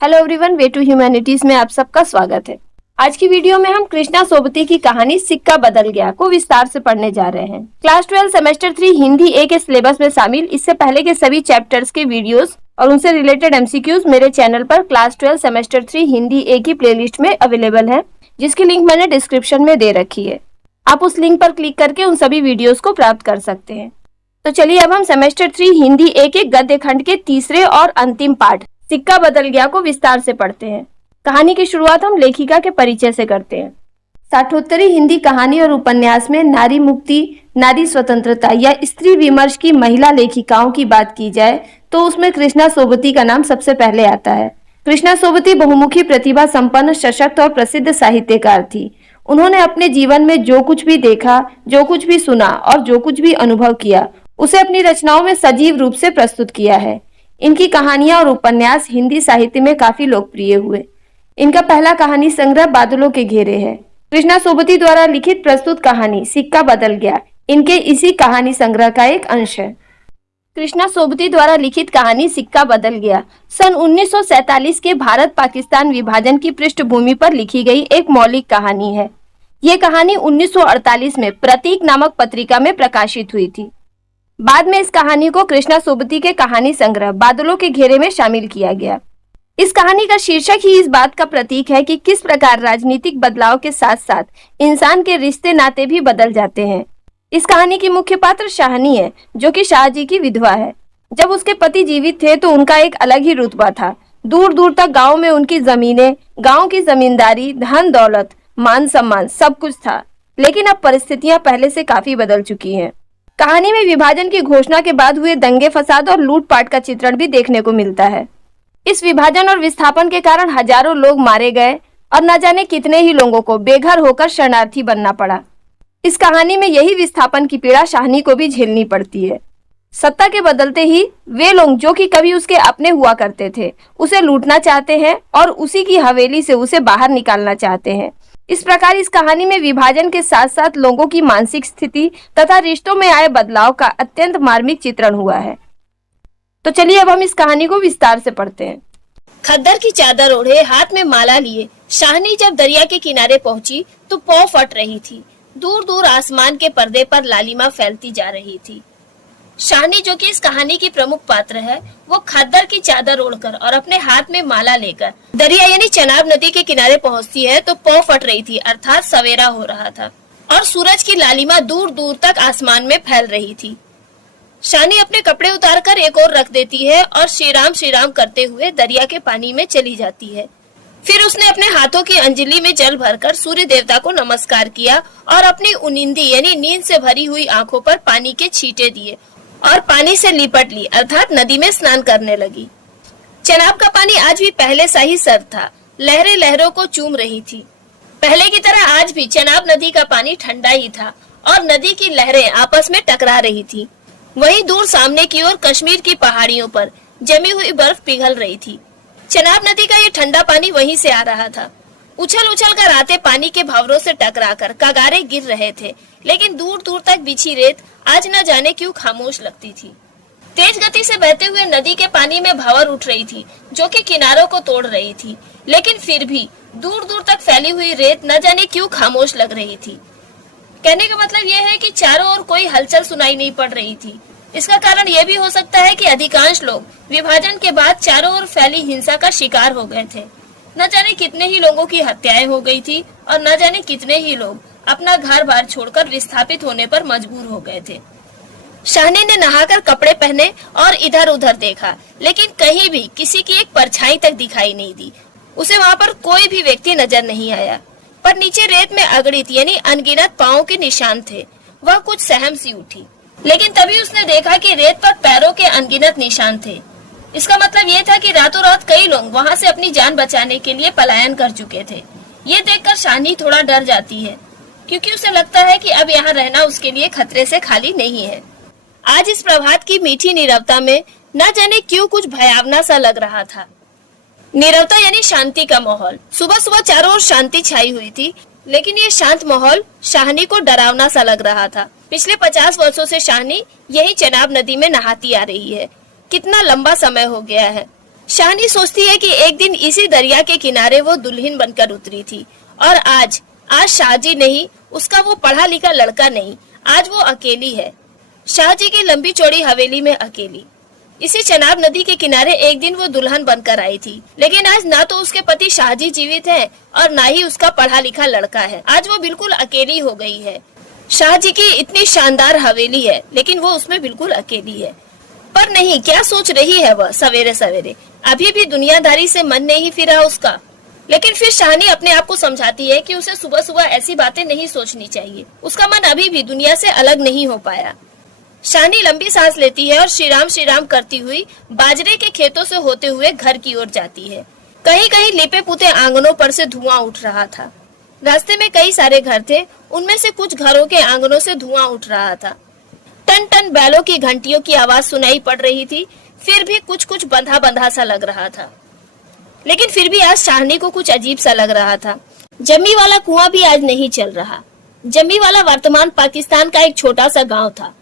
Hello everyone, way to humanities में आप सबका स्वागत है। आज की वीडियो में हम कृष्णा सोबती की कहानी सिक्का बदल गया को विस्तार से पढ़ने जा रहे हैं। क्लास 12 सेमेस्टर 3 हिंदी ए के सिलेबस में शामिल इससे पहले के सभी चैप्टर्स के वीडियोस और उनसे रिलेटेड एमसीक्यूज मेरे चैनल पर क्लास 12 सेमेस्टर 3 हिंदी ए की प्लेलिस्ट में अवेलेबल है, जिसकी लिंक मैंने डिस्क्रिप्शन में दे रखी है। आप उस लिंक पर क्लिक करके उन सभी वीडियोज को प्राप्त कर सकते हैं। तो चलिए अब हम सेमेस्टर 3 हिंदी ए के गद्य खंड के तीसरे और अंतिम पाठ सिक्का बदल गया को विस्तार से पढ़ते हैं। कहानी की शुरुआत हम लेखिका के परिचय से करते हैं। साठोत्तरी हिंदी कहानी और उपन्यास में नारी मुक्ति, नारी स्वतंत्रता या स्त्री विमर्श की महिला लेखिकाओं की बात की जाए तो उसमें कृष्णा सोबती का नाम सबसे पहले आता है। कृष्णा सोबती बहुमुखी प्रतिभा संपन्न, सशक्त और प्रसिद्ध साहित्यकार थी। उन्होंने अपने जीवन में जो कुछ भी देखा, जो कुछ भी सुना और जो कुछ भी अनुभव किया, उसे अपनी रचनाओं में सजीव रूप से प्रस्तुत किया है। इनकी कहानियां और उपन्यास हिंदी साहित्य में काफी लोकप्रिय हुए। इनका पहला कहानी संग्रह बादलों के घेरे है। कृष्णा सोबती द्वारा लिखित प्रस्तुत कहानी सिक्का बदल गया इनके इसी कहानी संग्रह का एक अंश है। कृष्णा सोबती द्वारा लिखित कहानी सिक्का बदल गया सन 1947 के भारत पाकिस्तान विभाजन की पृष्ठभूमि पर लिखी गई एक मौलिक कहानी है। ये कहानी 1948 में प्रतीक नामक पत्रिका में प्रकाशित हुई थी। बाद में इस कहानी को कृष्णा सोबती के कहानी संग्रह बादलों के घेरे में शामिल किया गया। इस कहानी का शीर्षक ही इस बात का प्रतीक है कि किस प्रकार राजनीतिक बदलाव के साथ साथ इंसान के रिश्ते नाते भी बदल जाते हैं। इस कहानी की मुख्य पात्र शाहनी है, जो कि शाहजी की विधवा है। जब उसके पति जीवित थे तो उनका एक अलग ही रुतबा था। दूर दूर तक गाँव में उनकी जमीनें, गाँव की जमींदारी, धन दौलत, मान सम्मान सब कुछ था। लेकिन अब परिस्थितियां पहले से काफी बदल चुकी हैं। कहानी में विभाजन की घोषणा के बाद हुए दंगे फसाद और लूटपाट का चित्रण भी देखने को मिलता है। इस विभाजन और विस्थापन के कारण हजारों लोग मारे गए और न जाने कितने ही लोगों को बेघर होकर शरणार्थी बनना पड़ा। इस कहानी में यही विस्थापन की पीड़ा शाहनी को भी झेलनी पड़ती है। सत्ता के बदलते ही वे लोग जो कि कभी उसके अपने हुआ करते थे, उसे लूटना चाहते हैं और उसी की हवेली से उसे बाहर निकालना चाहते हैं। इस प्रकार इस कहानी में विभाजन के साथ साथ लोगों की मानसिक स्थिति तथा रिश्तों में आए बदलाव का अत्यंत मार्मिक चित्रण हुआ है। तो चलिए अब हम इस कहानी को विस्तार से पढ़ते हैं। खद्दर की चादर ओढ़े, हाथ में माला लिए शाहनी जब दरिया के किनारे पहुंची तो पौ फट रही थी। दूर दूर आसमान के पर्दे पर लालिमा फैलती जा रही थी। शाहनी, जो कि इस कहानी की प्रमुख पात्र है, वो खद्दर की चादर ओढ़कर और अपने हाथ में माला लेकर दरिया यानी चनाब नदी के किनारे पहुंचती है तो पौ फट रही थी, अर्थात सवेरा हो रहा था और सूरज की लालिमा दूर दूर तक आसमान में फैल रही थी। शाहनी अपने कपड़े उतारकर एक ओर रख देती है और श्री राम करते हुए दरिया के पानी में चली जाती है। फिर उसने अपने हाथों की अंजलि में जल भरकर सूर्य देवता को नमस्कार किया और अपनी उनिंदी यानी नींद से भरी हुई आंखों पर पानी के छींटे दिए और पानी से लिपट ली, अर्थात नदी में स्नान करने लगी। चनाब का पानी आज भी पहले सा ही सर्द था, लहरें लहरों को चूम रही थी। पहले की तरह आज भी चनाब नदी का पानी ठंडा ही था और नदी की लहरें आपस में टकरा रही थी। वहीं दूर सामने की ओर कश्मीर की पहाड़ियों पर जमी हुई बर्फ पिघल रही थी। चनाब नदी का ये ठंडा पानी वहीं से आ रहा था। उछल उछल कर आते पानी के भंवरों से टकराकर कगारे गिर रहे थे, लेकिन दूर दूर तक बिछी रेत आज न जाने क्यों खामोश लगती थी। तेज गति से बहते हुए नदी के पानी में भंवर उठ रही थी, जो कि किनारों को तोड़ रही थी, लेकिन फिर भी दूर दूर तक फैली हुई रेत न जाने क्यों खामोश लग रही थी। कहने का मतलब यह है कि चारों ओर कोई हलचल सुनाई नहीं पड़ रही थी। इसका कारण यह भी हो सकता है कि अधिकांश लोग विभाजन के बाद चारों ओर फैली हिंसा का शिकार हो गए थे। न जाने कितने ही लोगों की हत्याएं हो गई थी और न जाने कितने ही लोग अपना घर बार छोड़कर विस्थापित होने पर मजबूर हो गए थे। शाहनी ने नहाकर कपड़े पहने और इधर उधर देखा, लेकिन कहीं भी किसी की एक परछाई तक दिखाई नहीं दी। उसे वहाँ पर कोई भी व्यक्ति नजर नहीं आया, पर नीचे रेत में अगणित यानी अनगिनत पाँव के निशान थे। वह कुछ सहम सी उठी, लेकिन तभी उसने देखा कि रेत पर पैरों के अनगिनत निशान थे। इसका मतलब ये था कि रातों रात कई लोग वहाँ से अपनी जान बचाने के लिए पलायन कर चुके थे। ये देखकर शाहनी थोड़ा डर जाती है, क्योंकि उसे लगता है कि अब यहाँ रहना उसके लिए खतरे से खाली नहीं है। आज इस प्रभात की मीठी नीरवता में न जाने क्यों कुछ भयावना सा लग रहा था। नीरवता यानी शांति का माहौल। सुबह सुबह चारों ओर शांति छाई हुई थी, लेकिन ये शांत माहौल शाहनी को डरावना सा लग रहा था। पिछले 50 वर्षों से शाहनी यही चनाब नदी में नहाती आ रही है। कितना लंबा समय हो गया है। शाहनी सोचती है कि एक दिन इसी दरिया के किनारे वो दुल्हन बनकर उतरी थी और आज शाहजी नहीं, उसका वो पढ़ा लिखा लड़का नहीं, आज वो अकेली है, शाहजी की लंबी चौड़ी हवेली में अकेली। इसी चनाब नदी के किनारे एक दिन वो दुल्हन बनकर आई थी, लेकिन आज ना तो उसके पति शाहजी जीवित है और ना ही उसका पढ़ा लिखा लड़का है। आज वो बिल्कुल अकेली हो गई है। शाहजी की इतनी शानदार हवेली है, लेकिन वो उसमें बिल्कुल अकेली है। पर नहीं, क्या सोच रही है वह सवेरे सवेरे? अभी भी दुनियादारी से मन नहीं फिरा उसका। लेकिन फिर शाहनी अपने आप को समझाती है कि उसे सुबह सुबह ऐसी बातें नहीं सोचनी चाहिए। उसका मन अभी भी दुनिया से अलग नहीं हो पाया। शाहनी लंबी सांस लेती है और श्री राम करती हुई बाजरे के खेतों से होते हुए घर की ओर जाती है। कहीं कहीं लिपे पुते आंगनों पर से धुआं उठ रहा था। रास्ते में कई सारे घर थे, उनमें से कुछ घरों के आंगनों से धुआं उठ रहा था। टन टन बैलों की घंटियों की आवाज सुनाई पड़ रही थी। फिर भी कुछ कुछ बंधा बंधा सा लग रहा था। लेकिन फिर भी आज शाहनी को कुछ अजीब सा लग रहा था। जम्मी वाला कुआं भी आज नहीं चल रहा। जम्मी वाला वर्तमान पाकिस्तान का एक छोटा सा गांव था।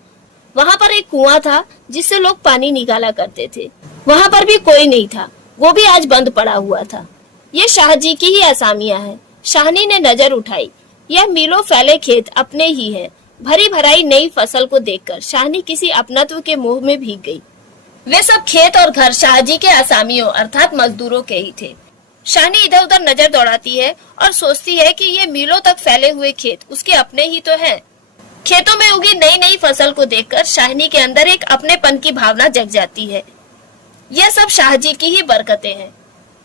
वहां पर एक कुआं था जिससे लोग पानी निकाला करते थे। वहां पर भी कोई नहीं था, वो भी आज बंद पड़ा हुआ था। ये शाहजी की ही असामियां हैं। शाहनी ने नजर उठाई। यह मीलों फैले खेत अपने ही है। भरी भराई नई फसल को देखकर शाहनी किसी अपनत्व के मोह में भीग गई। वे सब खेत और घर शाहजी के असामियों अर्थात मजदूरों के ही थे। शाहनी इधर उधर नजर दौड़ाती है और सोचती है कि ये मीलों तक फैले हुए खेत उसके अपने ही तो हैं। खेतों में उगी नई नई फसल को देखकर शाहनी के अंदर एक अपनेपन की भावना जग जाती है। यह सब शाहजी की ही बरकतें हैं।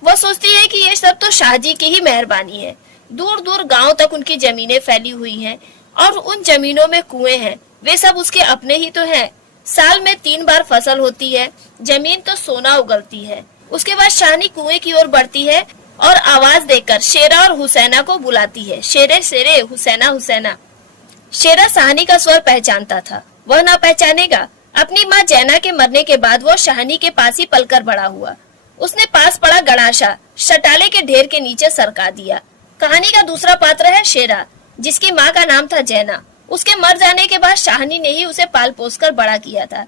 वह सोचती है कि यह सब तो शाहजी की ही मेहरबानी है। दूर दूर गांव तक उनकी जमीनें फैली हुई हैं और उन जमीनों में कुएं हैं। वे सब उसके अपने ही तो हैं। साल में 3 बार फसल होती है। जमीन तो सोना उगलती है। उसके बाद शाहनी कुएं की ओर बढ़ती है और आवाज देकर शेरा और हुसैना को बुलाती है। शेरे शेरे, हुसैना हुसैना। शेरा शाहनी का स्वर पहचानता था, वह ना पहचानेगा। अपनी माँ जैना के मरने के बाद वो शाहनी के पास ही पलकर बड़ा हुआ। उसने पास पड़ा गड़ाशा शटाले के ढेर के नीचे सरका दिया। कहानी का दूसरा पात्र है शेरा, जिसकी माँ का नाम था जैना। उसके मर जाने के बाद शाहनी ने ही उसे पाल पोस कर बड़ा किया था,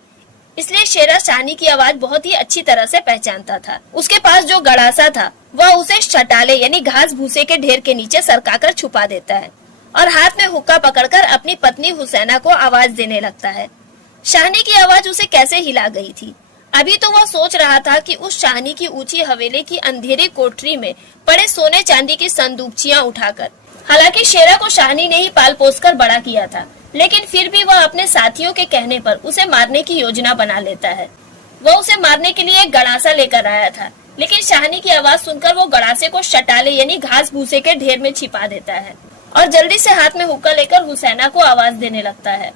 इसलिए शेरा शाहनी की आवाज बहुत ही अच्छी तरह से पहचानता था। उसके पास जो गड़ासा था वह उसे शटाले यानी घास भूसे के ढेर के नीचे सरकाकर छुपा देता है और हाथ में हुक्का पकड़कर अपनी पत्नी हुसैना को आवाज देने लगता है। शाहनी की आवाज उसे कैसे हिला गई थी। अभी तो वह सोच रहा था कि उस शाहनी की ऊंची हवेली की अंधेरी कोठरी में पड़े सोने चांदी की संदूकचियां उठाकर। हालांकि शेरा को शाहनी ने ही पाल पोस कर बड़ा किया था, लेकिन फिर भी वह अपने साथियों के कहने पर उसे मारने की योजना बना लेता है। वह उसे मारने के लिए एक गड़ासा लेकर आया था, लेकिन शाहनी की आवाज सुनकर वो गड़ासे को शटाले यानी घास भूसे के ढेर में छिपा देता है और जल्दी से हाथ में हुक्का लेकर हुसैना को आवाज देने लगता है।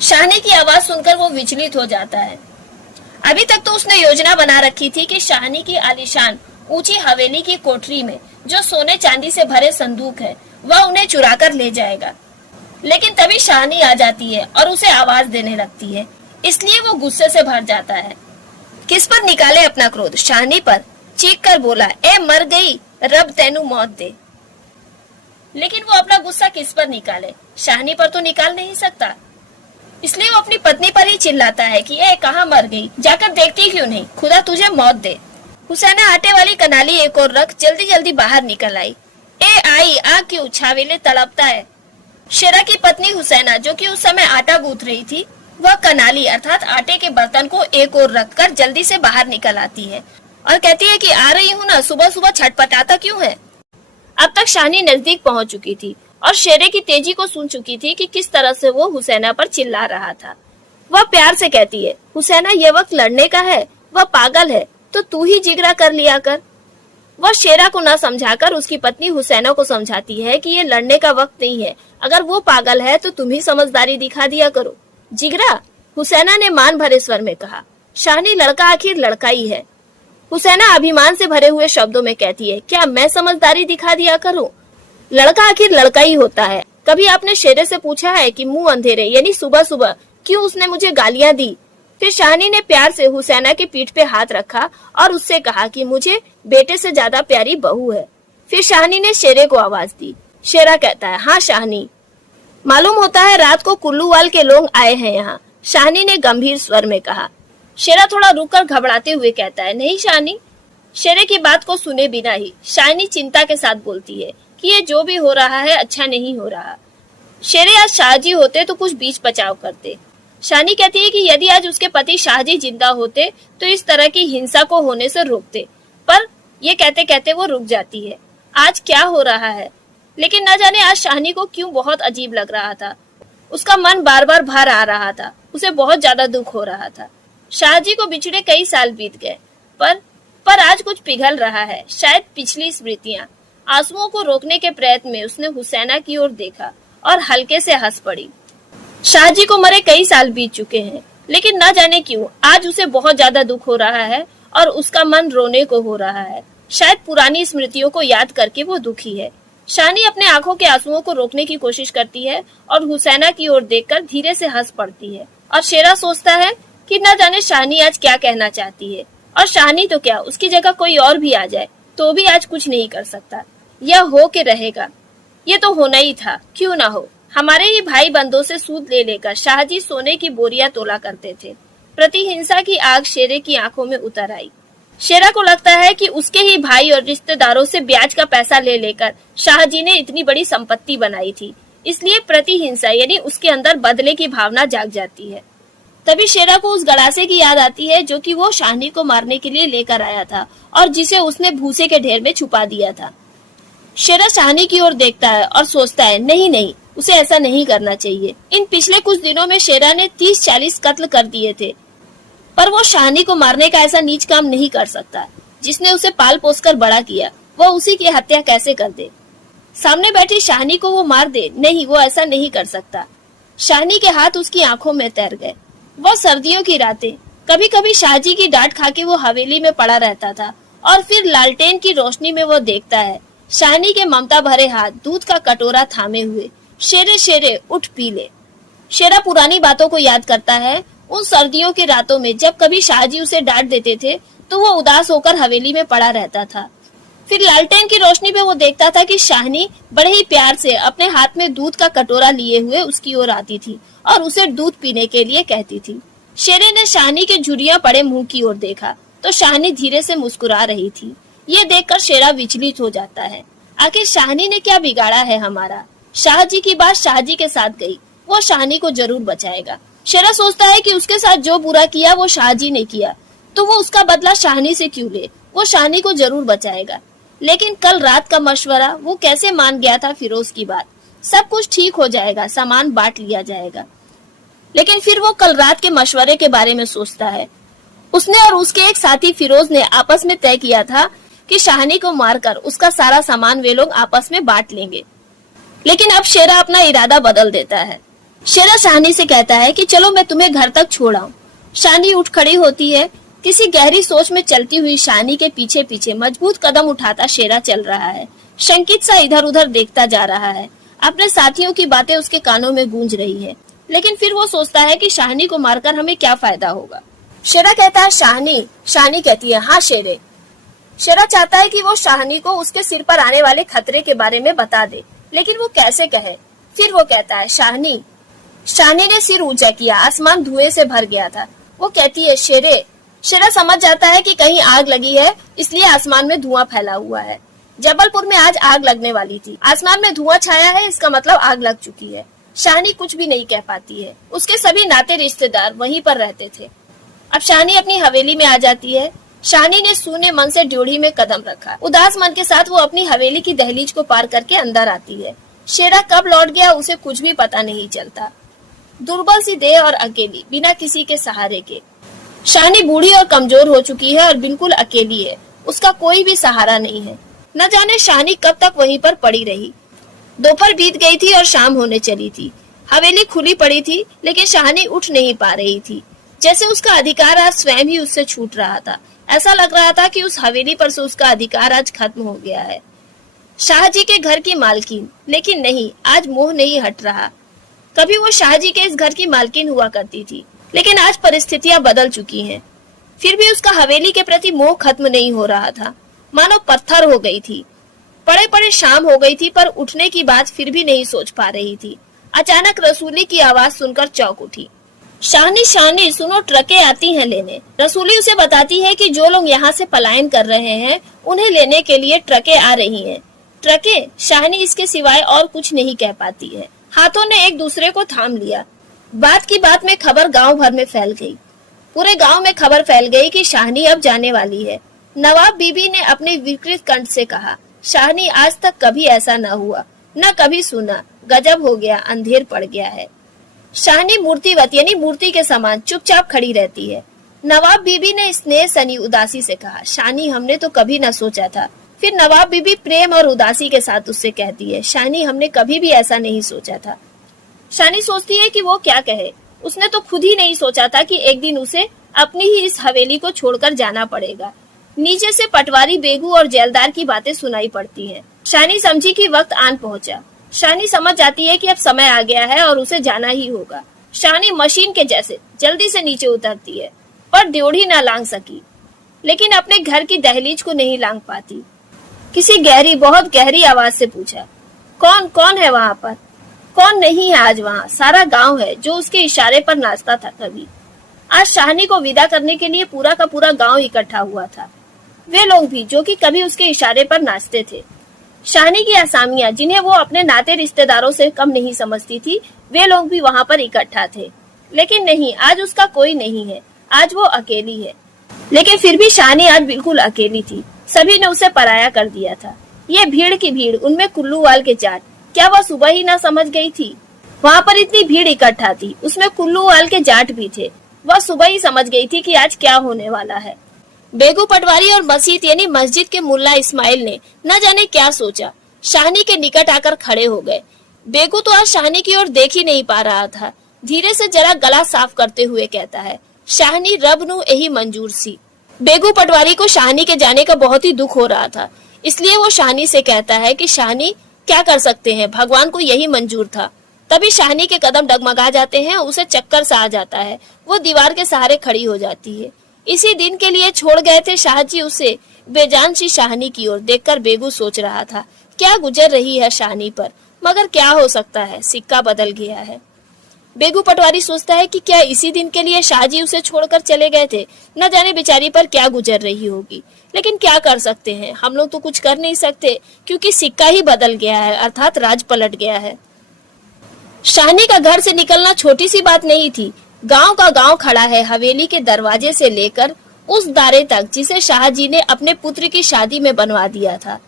शाहनी की आवाज सुनकर वो विचलित हो जाता है। अभी तक तो उसने योजना बना रखी थी कि शाहनी की आलीशान ऊंची हवेली की कोठरी में जो सोने चांदी से भरे संदूक है वह उन्हें चुरा कर ले जाएगा। लेकिन तभी शाहनी आ जाती है और उसे आवाज देने लगती है, इसलिए वो गुस्से से भर जाता है। किस पर निकाले अपना क्रोध? शाहनी पर। चीख कर बोला, ए मर गई, रब तेनू मौत दे। लेकिन वो अपना गुस्सा किस पर निकाले? शाहनी पर तो निकाल नहीं सकता, इसलिए वो अपनी पत्नी पर ही चिल्लाता है कि ए कहाँ मर गई, जाकर देखती क्यों नहीं, खुदा तुझे मौत दे। हुसैना आटे वाली कनाली एक और रख जल्दी जल्दी बाहर निकल आई। ए आई, आ क्यों, छावेले तड़पता है। शेरा की पत्नी हुसैना, जो कि उस समय आटा गूंथ रही थी, वह कनाली अर्थात आटे के बर्तन को एक ओर रखकर जल्दी से बाहर निकल आती है और कहती है कि आ रही हूँ ना, सुबह सुबह छटपटाता क्यों है। अब तक शाहनी नजदीक पहुंच चुकी थी और शेरे की तेजी को सुन चुकी थी कि किस तरह से वो हुसैना पर चिल्ला रहा था। वह प्यार से कहती है, हुसैना ये वक्त लड़ने का है, वह पागल है, तो तू ही जिगरा कर लिया कर। वह शेरा को न समझाकर उसकी पत्नी हुसैना को समझाती है कि ये लड़ने का वक्त नहीं है, अगर वो पागल है तो तुम ही समझदारी दिखा दिया करो। जिगरा, हुसैना ने मान भरे स्वर में कहा। शाहनी, लड़का आखिर लड़का ही है। हुसैना अभिमान से भरे हुए शब्दों में कहती है, क्या मैं समझदारी दिखा दिया करूं? लड़का आखिर लड़का ही होता है। कभी आपने शेरे से पूछा है कि मुंह अंधेरे यानी सुबह सुबह क्यों उसने मुझे गालियां दी? फिर शाहनी ने प्यार से हुसैना की पीठ पे हाथ रखा और उससे कहा कि मुझे बेटे से ज्यादा प्यारी बहू है। फिर शाहनी ने शेरे को आवाज दी। शेरा कहता है, हाँ शाहनी, मालूम होता है रात को कुल्लूवाल के लोग आए हैं यहाँ। शाहनी ने गंभीर स्वर में कहा। शेरा थोड़ा रुककर घबराते हुए कहता है, नहीं शाहनी, शेरे की बात को सुने बिना ही शालिनी चिंता के साथ बोलती है कि ये जो भी हो रहा है अच्छा नहीं हो रहा। शेरे आज शाहजी होते तो कुछ बीच बचाव करते। शालिनी कहती है कि यदि आज उसके पति शाहजी जिंदा होते तो इस तरह की हिंसा को होने से रोकते, पर ये कहते कहते वो रुक जाती है। आज क्या हो रहा है, लेकिन न जाने आज शालिनी को क्यों बहुत अजीब लग रहा था। उसका मन बार बार बाहर आ रहा था, उसे बहुत ज्यादा दुख हो रहा था। शाहजी को बिछड़े कई साल बीत गए, पर आज कुछ पिघल रहा है, शायद पिछली स्मृतियां। आंसुओं को रोकने के प्रयत्न में उसने हुसैना की ओर देखा और हल्के से हंस पड़ी। शाहजी को मरे कई साल बीत चुके हैं, लेकिन न जाने क्यों आज उसे बहुत ज्यादा दुख हो रहा है और उसका मन रोने को हो रहा है। शायद पुरानी स्मृतियों को याद करके वो दुखी है। शालिनी अपने आंखों के आंसुओं को रोकने की कोशिश करती है और हुसैना की ओर देखकर धीरे से हंस पड़ती है। और शेरा सोचता है कि न जाने शालिनी आज क्या कहना चाहती है, और शालिनी तो क्या, उसकी जगह कोई और भी आ जाए तो भी आज कुछ नहीं कर सकता। यह हो के रहेगा, ये तो होना ही था, क्यों ना हो। हमारे ही भाई बंदों से सूद ले लेकर शाहजी सोने की बोरियां तोला करते थे। प्रतिहिंसा की आग शेरे की आंखों में उतर आई। शेरा को लगता है कि उसके ही भाई और रिश्तेदारों से ब्याज का पैसा ले लेकर शाहजी ने इतनी बड़ी संपत्ति बनाई थी, इसलिए प्रतिहिंसा यानी उसके अंदर बदले की भावना जाग जाती है। तभी शेरा को उस गड़ासे की याद आती है जो कि वो शालिनी को मारने के लिए लेकर आया था और जिसे उसने भूसे के ढेर में छुपा दिया था। शेरा शालिनी की ओर देखता है और सोचता है नहीं, उसे ऐसा नहीं करना चाहिए। इन पिछले कुछ दिनों में शेरा ने 30-40 कत्ल कर दिए थे, पर वो शालिनी को मारने का ऐसा नीच काम नहीं कर सकता। जिसने उसे पाल पोस कर बड़ा किया, वो उसी की हत्या कैसे कर दे। सामने बैठी शालिनी को वो मार दे, नहीं, वो ऐसा नहीं कर सकता। शालिनी के हाथ उसकी आंखों में तैर गए। वो सर्दियों की रातें, कभी कभी शाहजी की डांट खा के वो हवेली में पड़ा रहता था और फिर लालटेन की रोशनी में वो देखता है शालिनी के ममता भरे हाथ दूध का कटोरा थामे हुए। शेरे शेरे उठ पी ले। शेरा पुरानी बातों को याद करता है। उन सर्दियों की रातों में जब कभी शाहजी उसे डांट देते थे तो वो उदास होकर हवेली में पड़ा रहता था। फिर लालटेन की रोशनी में वो देखता था कि शालिनी बड़े ही प्यार से अपने हाथ में दूध का कटोरा लिए हुए उसकी ओर आती थी और उसे दूध पीने के लिए कहती थी। शेरे ने शालिनी के झुर्रियां पड़े मुंह की ओर देखा तो शालिनी धीरे से मुस्कुरा रही थी। ये देखकर शेरा विचलित हो जाता है। आखिर शालिनी ने क्या बिगाड़ा है हमारा। शाहजी की बात शाहजी के साथ गई, वो शालिनी को जरूर बचाएगा। शेरा सोचता है कि उसके साथ जो बुरा किया वो शाहजी ने किया, तो वो उसका बदला शालिनी से क्यों ले। वो शालिनी को जरूर बचाएगा। लेकिन कल रात का मशवरा, वो कैसे मान गया था फिरोज की बात। सब कुछ ठीक हो जाएगा, सामान बांट लिया जाएगा। लेकिन फिर वो कल रात के मशवरे के बारे में सोचता है। उसने और उसके एक साथी फिरोज ने आपस में तय किया था कि शालिनी को मारकर उसका सारा सामान वे लोग आपस में बांट लेंगे। लेकिन अब शेरा अपना इरादा बदल देता है। शेरा शालिनी से कहता है कि चलो मैं तुम्हें घर तक छोड़ आऊं। शालिनी उठ खड़ी होती है। किसी गहरी सोच में चलती हुई शालिनी के पीछे पीछे मजबूत कदम उठाता शेरा चल रहा है। शंकित सा इधर उधर देखता जा रहा है। अपने साथियों की बातें उसके कानों में गूंज रही है। लेकिन फिर वो सोचता है कि शालिनी को मारकर हमें क्या फायदा होगा। शेरा कहता है शालिनी। शालिनी कहती है हाँ शेरे। शेरा चाहता है कि वो शालिनी को उसके सिर पर आने वाले खतरे के बारे में बता दे, लेकिन वो कैसे कहे। फिर वो कहता है शालिनी। शालिनी ने सिर ऊंचा किया। आसमान धुएं से भर गया था। वो कहती है शेरे। शेरा समझ जाता है कि कहीं आग लगी है, इसलिए आसमान में धुआं फैला हुआ है। जबलपुर में आज आग लगने वाली थी। आसमान में धुआं छाया है, इसका मतलब आग लग चुकी है। शालिनी कुछ भी नहीं कह पाती है। उसके सभी नाते रिश्तेदार वहीं पर रहते थे। अब शालिनी अपनी हवेली में आ जाती है। शालिनी ने सूने मन से ड्योढ़ी में कदम रखा। उदास मन के साथ वो अपनी हवेली की दहलीज को पार करके अंदर आती है। शेरा कब लौट गया उसे कुछ भी पता नहीं चलता। दुर्बल सी देह और अकेली, बिना किसी के सहारे के। शालिनी बूढ़ी और कमजोर हो चुकी है और बिल्कुल अकेली है। उसका कोई भी सहारा नहीं है। न जाने शालिनी कब तक वहीं पर पड़ी रही। दोपहर बीत गई थी और शाम होने चली थी। हवेली खुली पड़ी थी, लेकिन शालिनी उठ नहीं पा रही थी। जैसे उसका अधिकार आज स्वयं ही उससे छूट रहा था। ऐसा लग रहा था कि उस हवेली पर से उसका अधिकार आज खत्म हो गया है। शाहजी के घर की मालकिन, लेकिन नहीं, आज मोह नहीं हट रहा। कभी वो शाहजी के इस घर की मालकिन हुआ करती थी, लेकिन आज परिस्थितियां बदल चुकी हैं। फिर भी उसका हवेली के प्रति मोह खत्म नहीं हो रहा था। मानो पत्थर हो गई थी। पड़े पड़े शाम हो गई थी, पर उठने की बात फिर भी नहीं सोच पा रही थी। अचानक रसूली की आवाज सुनकर चौंक उठी। शाहनी शाहनी सुनो, ट्रकें आती हैं लेने। रसूली उसे बताती है कि जो लोग यहाँ से पलायन कर रहे हैं उन्हें लेने के लिए ट्रकें आ रही हैं। ट्रकें? शाहनी इसके सिवाय और कुछ नहीं कह पाती है। हाथों ने एक दूसरे को थाम लिया। बात की बात में खबर गांव भर में फैल गई। पूरे गांव में खबर फैल गई कि शाहनी अब जाने वाली है। नवाब बीबी ने अपने विकृत कंठ से कहा, शाहनी आज तक कभी ऐसा न हुआ, न कभी सुना। गजब हो गया, अंधेर पड़ गया है। शाहनी मूर्तिवत यानी मूर्ति के समान चुपचाप खड़ी रहती है। नवाब बीबी ने स्नेह सनी उदासी से कहा, शाहनी हमने तो कभी न सोचा था। फिर नवाब बीबी प्रेम और उदासी के साथ उससे कहती है, शाहनी हमने कभी भी ऐसा नहीं सोचा था। शाहनी सोचती है कि वो क्या कहे। उसने तो खुद ही नहीं सोचा था कि एक दिन उसे अपनी ही इस हवेली को छोड़कर जाना पड़ेगा। नीचे से पटवारी बेगू और जेलदार की बातें सुनाई पड़ती हैं। शाहनी समझी कि वक्त आन पहुंचा। शाहनी समझ जाती है कि अब समय आ गया है और उसे जाना ही होगा। शाहनी मशीन के जैसे जल्दी से नीचे उतरती है, पर ड्योढ़ी ना लांग सकी, लेकिन अपने घर की दहलीज को नहीं लांग पाती। किसी गहरी, बहुत गहरी आवाज से पूछा, कौन कौन है वहाँ पर? कौन नहीं है आज वहाँ? सारा गांव है जो उसके इशारे पर नाचता था कभी। आज शाहनी को विदा करने के लिए पूरा का पूरा गांव इकट्ठा हुआ था। वे लोग भी जो कि कभी उसके इशारे पर नाचते थे। शाहनी की असामियां जिन्हें वो अपने नाते रिश्तेदारों से कम नहीं समझती थी, वे लोग भी वहाँ पर इकट्ठा थे। लेकिन नहीं, आज उसका कोई नहीं है। आज वो अकेली है। लेकिन फिर भी शाहनी आज बिल्कुल अकेली थी। सभी ने उसे पराया कर दिया था। ये भीड़ की भीड़, उनमें कुल्लूवाल के जाट, क्या वह सुबह ही ना समझ गई थी? वहाँ पर इतनी भीड़ इकट्ठा थी, उसमें कुल्लूवाल के जाट भी थे। वह सुबह ही समझ गई थी कि आज क्या होने वाला है। बेगू पटवारी और मस्जिद यानी मस्जिद के मुल्ला इस्माइल ने न जाने क्या सोचा, शाहनी के निकट आकर खड़े हो गए। बेगू तो आज शाहनी की ओर देख ही नहीं पा रहा था। धीरे से जरा गला साफ करते हुए कहता है, शाहनी रब नू यही मंजूर सी। बेगू पटवारी को शाहनी के जाने का बहुत ही दुख हो रहा था, इसलिए वो शाहनी से कहता है कि शाहनी क्या कर सकते हैं, भगवान को यही मंजूर था। तभी शाहनी के कदम डगमगा जाते हैं, उसे चक्कर सा आ जाता है। वो दीवार के सहारे खड़ी हो जाती है। इसी दिन के लिए छोड़ गए थे शाहजी उसे। बेजान सी शाहनी की ओर देखकर बेगू सोच रहा था, क्या गुजर रही है शाहनी पर, मगर क्या हो सकता है, सिक्का बदल गया है। बेगू पटवारी सोचता है कि क्या इसी दिन के लिए शाहजी उसे छोड़कर चले गए थे, न जाने बेचारी पर क्या गुजर रही होगी। लेकिन क्या कर सकते हैं, हम लोग तो कुछ कर नहीं सकते, क्योंकि सिक्का ही बदल गया है, अर्थात राज पलट गया है। शाहनी का घर से निकलना छोटी सी बात नहीं थी। गांव का गांव खड़ा है हवेली के दरवाजे से लेकर उस दारे तक जिसे शाहजी ने अपने पुत्र की शादी में बनवा दिया था।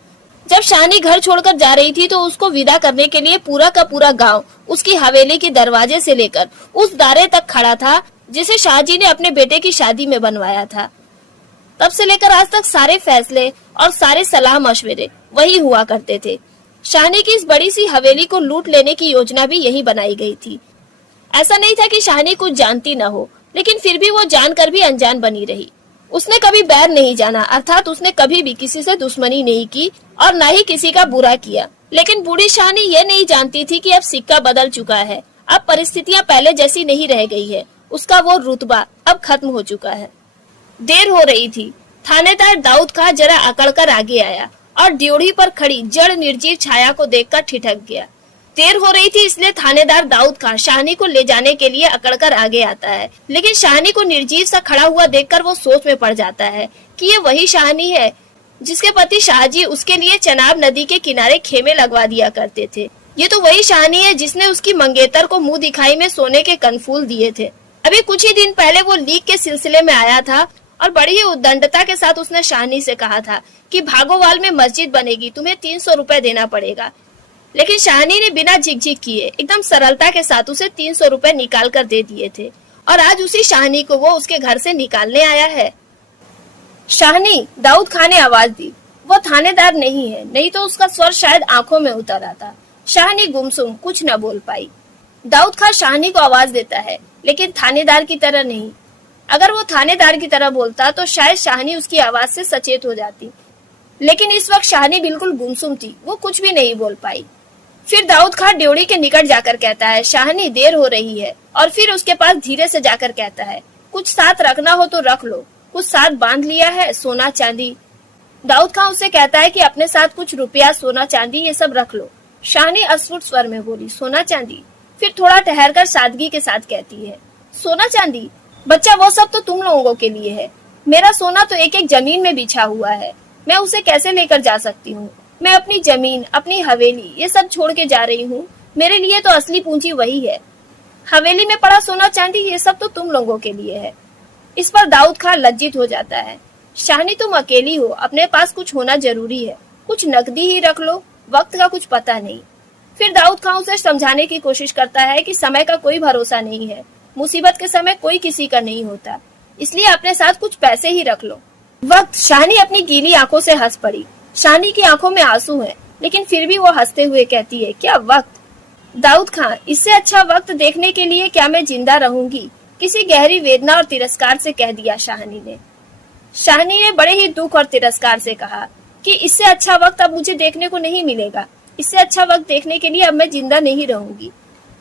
जब शाहनी घर छोड़कर जा रही थी तो उसको विदा करने के लिए पूरा का पूरा गांव उसकी हवेली के दरवाजे से लेकर उस दारे तक खड़ा था जिसे शाहजी ने अपने बेटे की शादी में बनवाया था। तब से लेकर आज तक सारे फैसले और सारे सलाह मशवरे वही हुआ करते थे। शाहनी की इस बड़ी सी हवेली को लूट लेने की योजना भी यही बनाई गई थी। ऐसा नहीं था कि शाहनी कुछ जानती न हो, लेकिन फिर भी वो जानकर भी अनजान बनी रही। उसने कभी बैर नहीं जाना, अर्थात उसने कभी भी किसी से दुश्मनी नहीं की और न ही किसी का बुरा किया। लेकिन बूढ़ी शाहनी ये नहीं जानती थी कि अब सिक्का बदल चुका है, अब परिस्थितियां पहले जैसी नहीं रह गई है, उसका वो रुतबा अब खत्म हो चुका है। देर हो रही थी। थानेदार दाऊद खां जरा अकड़ कर आगे आया और ड्योढ़ी पर खड़ी जड़ निर्जीव छाया को देखकर ठिठक गया। देर हो रही थी इसलिए थानेदार दाऊद खां शाहनी को ले जाने के लिए अकड़कर आगे आता है, लेकिन शाहनी को निर्जीव सा खड़ा हुआ देखकर वो सोच में पड़ जाता है कि ये वही शाहनी है जिसके पति शाहजी उसके लिए चनाब नदी के किनारे खेमे लगवा दिया करते थे। ये तो वही शाहनी है जिसने उसकी मंगेतर को मुंह दिखाई में सोने के कनफूल दिए थे। अभी कुछ ही दिन पहले वो लीक के सिलसिले में आया था और बड़ी ही उद्दंडता के साथ उसने शाहनी से कहा था कि भागोवाल में मस्जिद बनेगी, तुम्हें 300 रुपए देना पड़ेगा। लेकिन शाहनी ने बिना झिकझिक किए एकदम सरलता के साथ उसे 300 रुपए निकाल कर दे दिए थे और आज उसी शाहनी को वो उसके घर से निकालने आया है। शाहनी, दाऊद खां ने आवाज दी। वो थानेदार नहीं है, नहीं तो उसका स्वर शायद आंखों में उतर आता। शाहनी गुमसुम कुछ न बोल पाई। दाऊद खां शाहनी को आवाज देता है, लेकिन थानेदार की तरह नहीं। अगर वो थानेदार की तरह बोलता तो शायद शाहनी उसकी आवाज से सचेत हो जाती, लेकिन इस वक्त शाहनी बिल्कुल गुमसुम थी, वो कुछ भी नहीं बोल पाई। फिर दाऊद खां ड्योढ़ी के निकट जाकर कहता है, शाहनी देर हो रही है, और फिर उसके पास धीरे से जाकर कहता है, कुछ साथ रखना हो तो रख लो, कुछ साथ बांध लिया है, सोना चांदी। दाऊद खां उससे कहता है कि अपने साथ कुछ रुपया, सोना चांदी ये सब रख लो। शाहनी अस्फुट स्वर में बोली, सोना चांदी। फिर थोड़ा ठहरकर सादगी के साथ कहती है, सोना चांदी? बच्चा वो सब तो तुम लोगों के लिए है। मेरा सोना तो एक एक जमीन में बिछा हुआ है, मैं उसे कैसे लेकर जा सकती हूँ? मैं अपनी जमीन, अपनी हवेली, ये सब छोड़ के जा रही हूँ। मेरे लिए तो असली पूंजी वही है। हवेली में पड़ा सोना चांदी ये सब तो तुम लोगों के लिए है। इस पर दाऊद खान लज्जित हो जाता है। शाहनी तुम अकेली हो, अपने पास कुछ होना जरूरी है, कुछ नकदी ही रख लो, वक्त का कुछ पता नहीं। फिर दाऊद खान उसे समझाने की कोशिश करता है कि समय का कोई भरोसा नहीं है, मुसीबत के समय कोई किसी का नहीं होता, इसलिए अपने साथ कुछ पैसे ही रख लो। वक्त। शाहनी अपनी गीली आंखों से हंस पड़ी। शाहनी की आंखों में आंसू हैं, लेकिन फिर भी वो हंसते हुए कहती है, क्या वक्त? दाऊद खान, इससे अच्छा वक्त देखने के लिए क्या मैं जिंदा रहूंगी? किसी गहरी वेदना और तिरस्कार से कह दिया शाहनी ने। शाहनी ने बड़े ही दुख और तिरस्कार से कहा कि इससे अच्छा वक्त अब मुझे देखने को नहीं मिलेगा। इससे अच्छा वक्त देखने के लिए अब मैं जिंदा नहीं रहूंगी।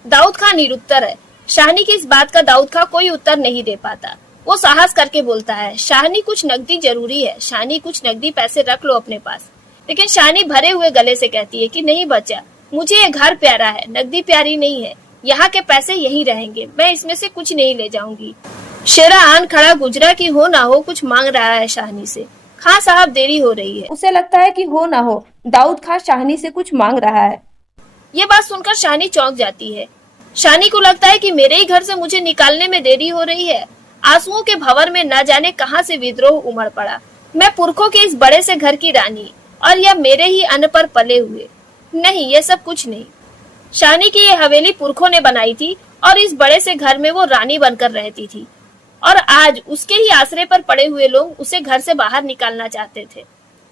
दाऊद खान निरुत्तर है। शाहनी की इस बात का दाऊद खान कोई उत्तर नहीं दे पाता। वो साहस करके बोलता है, शाहनी कुछ नकदी जरूरी है, शाहनी कुछ नकदी पैसे रख लो अपने पास। लेकिन शाहनी भरे हुए गले से कहती है कि नहीं बच्चा, मुझे ये घर प्यारा है, नकदी प्यारी नहीं है। यहाँ के पैसे यहीं रहेंगे, मैं इसमें से कुछ नहीं ले जाऊंगी। शेरा आन खड़ा गुजरा कि हो ना हो कुछ मांग रहा है शाहनी से। खां साहब देरी हो रही है। उसे लगता है कि हो ना हो दाऊद खान शाहनी से कुछ मांग रहा है। ये बात सुनकर शाहनी चौंक जाती है। शाहनी को लगता है कि मेरे ही घर से मुझे निकालने में देरी हो रही है। आंसुओं के भंवर में न जाने कहां से विद्रोह उमड़ पड़ा। मैं पुरखों के इस बड़े से घर की रानी, और यह मेरे ही अन्न पर पले हुए। नहीं, ये सब कुछ नहीं। शाहनी की ये हवेली पुरखों ने बनाई थी और इस बड़े से घर में वो रानी बनकर रहती थी, और आज उसके ही आसरे पर पड़े हुए लोग उसे घर से बाहर निकालना चाहते थे।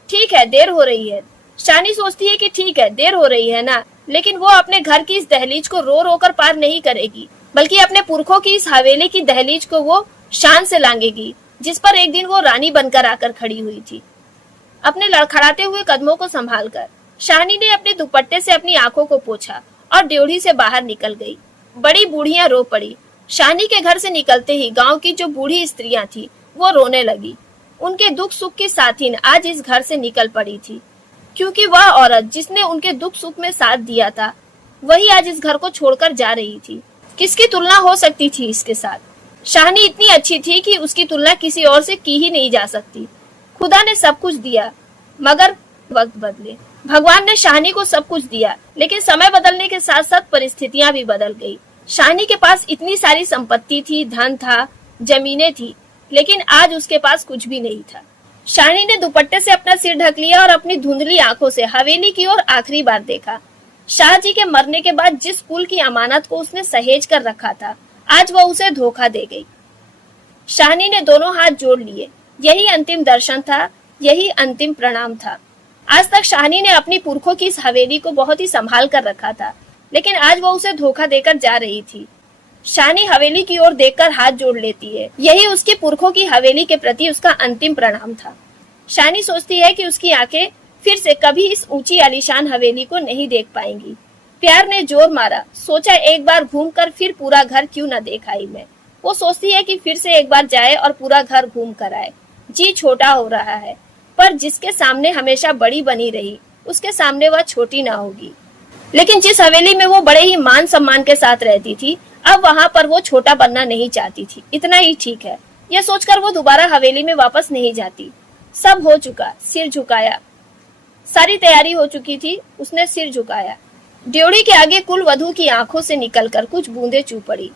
ठीक है, देर हो रही है। शाहनी सोचती है कि ठीक है, देर हो रही है ना, लेकिन वो अपने घर की इस दहलीज को रो रो कर पार नहीं करेगी, बल्कि अपने पुरखों की इस हवेली की दहलीज को वो शान से लांघेगी, जिस पर एक दिन वो रानी बनकर आकर खड़ी हुई थी। अपने लड़खड़ाते हुए कदमों को संभालकर शाहनी ने अपने दुपट्टे से अपनी आंखों को पोंछा और ड्योढ़ी से बाहर निकल गई। बड़ी बूढ़ियां रो पड़ी। शाहनी के घर से निकलते ही गांव की जो बूढ़ी स्त्रियां थी वो रोने लगी। उनके दुख सुख की साथीन आज इस घर से निकल पड़ी थी, क्योंकि वह औरत जिसने उनके दुख सुख में साथ दिया था वही आज इस घर को छोड़कर जा रही थी। किसकी तुलना हो सकती थी इसके साथ? शाहनी इतनी अच्छी थी कि उसकी तुलना किसी और से की ही नहीं जा सकती। खुदा ने सब कुछ दिया, मगर वक्त बदले। भगवान ने शाहनी को सब कुछ दिया, लेकिन समय बदलने के साथ साथ परिस्थितियां भी बदल गई। शाहनी के पास इतनी सारी संपत्ति थी, धन था, जमीनें थी, लेकिन आज उसके पास कुछ भी नहीं था। शाहनी ने दुपट्टे से अपना सिर ढक लिया और अपनी धुंधली आंखों से हवेली की ओर आखिरी बार देखा। शाहजी के मरने के बाद जिस कुल की अमानत को उसने सहेज कर रखा था, आज वह उसे धोखा दे गई। शाहनी ने दोनों हाथ जोड़ लिए। यही अंतिम दर्शन था, यही अंतिम प्रणाम था। आज तक शाहनी ने अपनी पुरखों की इस हवेली को बहुत ही संभाल कर रखा था, लेकिन आज वह उसे धोखा देकर जा रही थी। शाहनी हवेली की ओर देखकर हाथ जोड़ लेती है। यही उसकी पुरखों की हवेली के प्रति उसका अंतिम प्रणाम था। शाहनी सोचती है कि उसकी आंखें फिर से कभी इस ऊंची आलीशान हवेली को नहीं देख पाएंगी। प्यार ने जोर मारा, सोचा एक बार घूमकर फिर पूरा घर क्यों न देख आई मैं। वो सोचती है कि फिर से एक बार जाए और पूरा घर घूम कर आए। जी छोटा हो रहा है, पर जिसके सामने हमेशा बड़ी बनी रही, उसके सामने वह छोटी ना होगी। लेकिन जिस हवेली में वो बड़े ही मान सम्मान के साथ रहती थी, अब वहाँ पर वो छोटा बनना नहीं चाहती थी। इतना ही ठीक है, यह सोचकर वो दोबारा हवेली में वापस नहीं जाती। सब हो चुका, सिर झुकाया। सारी तैयारी हो चुकी थी, उसने सिर झुकाया। ड्योढ़ी के आगे कुल वधू की आंखों से निकलकर कुछ बूंदें चू पड़ी।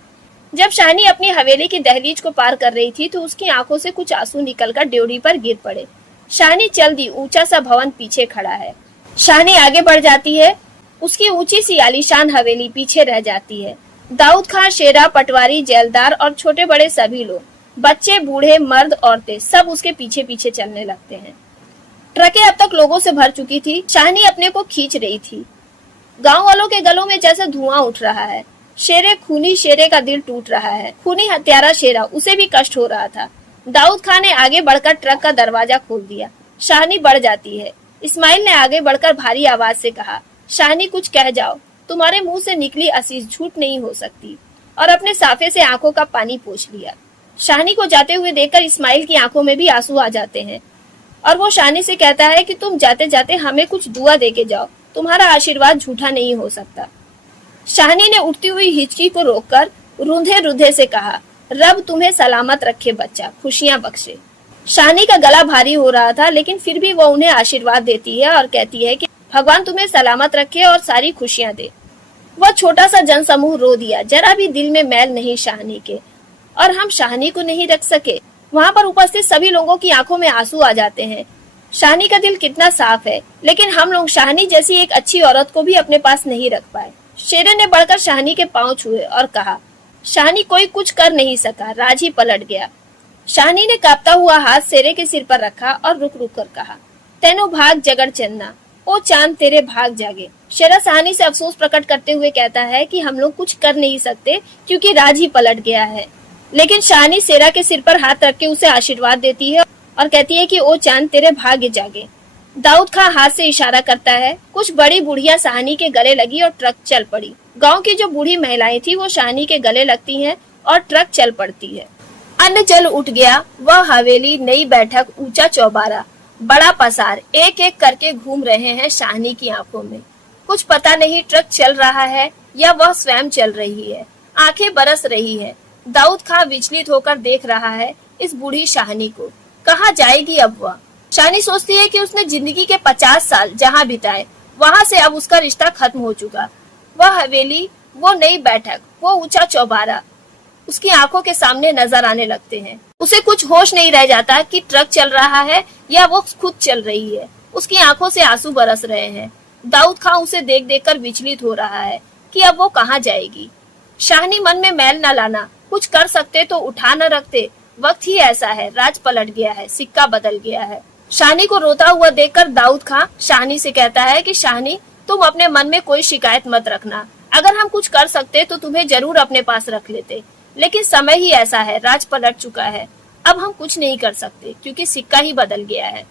जब शाहनी अपनी हवेली की दहलीज को पार कर रही थी तो उसकी आंखों से कुछ आंसू निकलकर ड्योढ़ी पर गिर पड़े। शाहनी चल दी। ऊंचा सा भवन पीछे खड़ा है। शाहनी आगे बढ़ जाती है। उसकी ऊंची सी आलीशान हवेली पीछे रह जाती है। दाऊद खान, शेरा, पटवारी, जेलदार और छोटे बड़े सभी लोग, बच्चे, बूढ़े, मर्द, औरतें, सब उसके पीछे पीछे चलने लगते हैं। ट्रकें अब तक लोगों से भर चुकी थी। शाहनी अपने को खींच रही थी। गांव वालों के गलों में जैसे धुआं उठ रहा है। शेरे खूनी शेरे का दिल टूट रहा है। खूनी हत्यारा शेरा, उसे भी कष्ट हो रहा था। दाऊद खान ने आगे बढ़कर ट्रक का दरवाजा खोल दिया। शाहनी बढ़ जाती है। इस्माइल ने आगे बढ़कर भारी आवाज से कहा, शाहनी कुछ कह जाओ, तुम्हारे मुंह से निकली असीस झूठ नहीं हो सकती, और अपने साफे से आंखों का पानी पोंछ लिया। शाहनी को जाते हुए देखकर इस्माइल की आंखों में भी आंसू आ जाते हैं, और वो शाहनी से कहता है कि तुम जाते जाते हमें कुछ दुआ दे के जाओ, तुम्हारा आशीर्वाद झूठा नहीं हो सकता। शाहनी ने उठती हुई हिचकी को रोककर रूंधे रूंधे से कहा, रब तुम्हें सलामत रखे बच्चा, खुशियां बख्शे। शाहनी का गला भारी हो रहा था, लेकिन फिर भी वो उन्हें आशीर्वाद देती है और कहती है कि भगवान तुम्हें सलामत रखे और सारी खुशियां दे। वह छोटा सा जनसमूह रो दिया, जरा भी दिल में मैल नहीं शाहनी के। और हम शाहनी को नहीं रख सके। वहाँ पर उपस्थित सभी लोगों की आंखों में आंसू आ जाते हैं। शाहनी का दिल कितना साफ है, लेकिन हम लोग शाहनी जैसी एक अच्छी औरत को भी अपने पास नहीं रख पाए। शेरे ने बढ़कर शाहनी के पांव छुए और कहा, शाहनी कोई कुछ कर नहीं सका, राज ही पलट गया। शाहनी ने कांपता हुआ हाथ शेरे के सिर पर रखा और रुक रुक कर कहा, तेनो भाग जगड़ चन्ना, ओ चांद तेरे भाग जागे। शेरा शाहनी से अफसोस प्रकट करते हुए कहता है कि हम लोग कुछ कर नहीं सकते क्योंकि राज ही पलट गया है। लेकिन शाहनी शेरा के सिर पर हाथ रख के उसे आशीर्वाद देती है और कहती है कि ओ चांद तेरे भाग्य जागे। दाऊद खां हाथ से इशारा करता है। कुछ बड़ी बुढ़िया शाहनी के गले लगी और ट्रक चल पड़ी। गांव की जो बूढ़ी महिलाएं थी वो शाहनी के गले लगती हैं और ट्रक चल पड़ती है। अन्न जल उठ गया, वह हवेली, नई बैठक, ऊंचा चौबारा, बड़ा पसार एक एक करके घूम रहे हैं शाहनी की आंखों में। कुछ पता नहीं ट्रक चल रहा है या वह स्वयं चल रही है। आंखें बरस रही है। दाऊद खां विचलित होकर देख रहा है इस बूढ़ी शाहनी को। कहाँ जाएगी अब वह? शाहनी सोचती है कि उसने जिंदगी के 50 साल जहाँ बिताए, वहाँ से अब उसका रिश्ता खत्म हो चुका। वह हवेली, वो नई बैठक, वो ऊंचा चौबारा उसकी आंखों के सामने नजर आने लगते हैं। उसे कुछ होश नहीं रह जाता कि ट्रक चल रहा है या वो खुद चल रही है। उसकी आंखों से आंसू बरस रहे हैं। दाऊद खां उसे देख देख कर विचलित हो रहा है कि अब वो कहाँ जाएगी। शाहनी मन में मैल न लाना, कुछ कर सकते तो उठा न रखते। वक्त ही ऐसा है, राज पलट गया है, सिक्का बदल गया है। शाहनी को रोता हुआ देखकर दाऊद खां शाहनी से कहता है कि शाहनी, तुम अपने मन में कोई शिकायत मत रखना। अगर हम कुछ कर सकते तो तुम्हें जरूर अपने पास रख लेते, लेकिन समय ही ऐसा है, राज पलट चुका है। अब हम कुछ नहीं कर सकते क्योंकि सिक्का ही बदल गया है।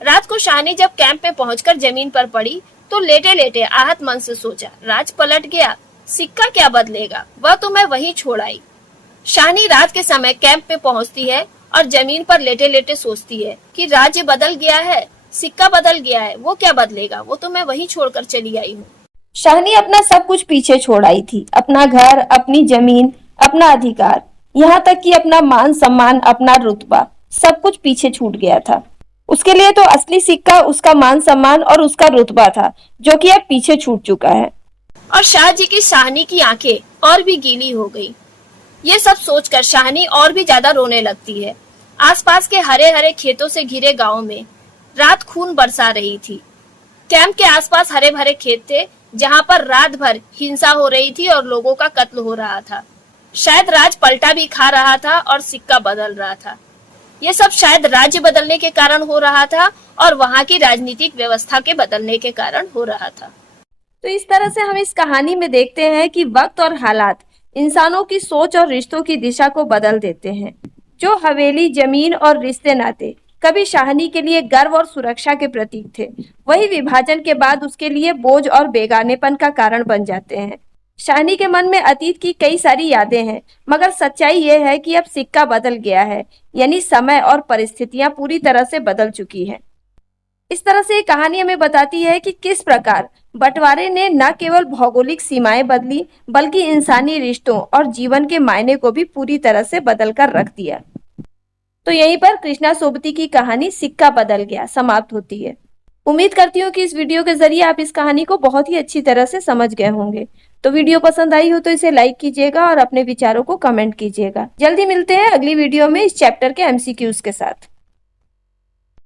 रात को शाहनी जब कैंप में पहुंचकर जमीन पर पड़ी तो लेटे लेटे आहत मन से सोचा, राज पलट गया, सिक्का क्या बदलेगा, वह तो मैं वहीं छोड़ आई। शाहनी रात के समय कैंप में पहुंचती है और जमीन पर लेटे लेटे सोचती है कि राज्य बदल गया है, सिक्का बदल गया है, वो क्या बदलेगा, वो तो मैं वहीं छोड़कर चली आई हूँ। शाहनी अपना सब कुछ पीछे छोड़ आई थी, अपना घर, अपनी जमीन, अपना अधिकार, यहाँ तक कि अपना मान सम्मान, अपना रुतबा, सब कुछ पीछे छूट गया था। उसके लिए तो असली सिक्का उसका मान सम्मान और उसका रुतबा था, जो कि अब पीछे छूट चुका है। और शाह जी की शाहनी की आंखें और भी गीली हो गई। ये सब सोचकर शाहनी और भी ज्यादा रोने लगती है। आसपास के हरे हरे खेतों से घिरे गांव में रात खून बरसा रही थी। कैंप के आसपास हरे भरे खेत थे जहां पर रात भर हिंसा हो रही थी और लोगों का कत्ल हो रहा था। शायद राज पलटा भी खा रहा था और सिक्का बदल रहा था। ये सब शायद राज्य बदलने के कारण हो रहा था और वहां की राजनीतिक व्यवस्था के बदलने के कारण हो रहा था। तो इस तरह से हम इस कहानी में देखते हैं कि वक्त और हालात इंसानों की सोच और रिश्तों की दिशा को बदल देते हैं। जो हवेली, जमीन और रिश्ते नाते कभी शाहनी के लिए गर्व और सुरक्षा के प्रतीक थे, वही विभाजन के बाद उसके लिए बोझ और बेगानेपन का कारण बन जाते हैं। शाहनी के मन में अतीत की कई सारी यादें हैं, मगर सच्चाई यह है कि अब सिक्का बदल गया है, यानी समय और परिस्थितियां पूरी तरह से बदल चुकी हैं। इस तरह से ये कहानी हमें बताती है कि किस प्रकार बंटवारे ने न केवल भौगोलिक सीमाएं बदली, बल्कि इंसानी रिश्तों और जीवन के मायने को भी पूरी तरह से बदल कर रख दिया। तो यहीं पर कृष्णा सोबती की कहानी सिक्का बदल गया समाप्त होती है। उम्मीद करती हूँ कि इस वीडियो के जरिए आप इस कहानी को बहुत ही अच्छी तरह से समझ गए होंगे। तो वीडियो पसंद आई हो तो इसे लाइक कीजिएगा और अपने विचारों को कमेंट कीजिएगा। जल्दी मिलते हैं अगली वीडियो में इस चैप्टर के MCQs के साथ।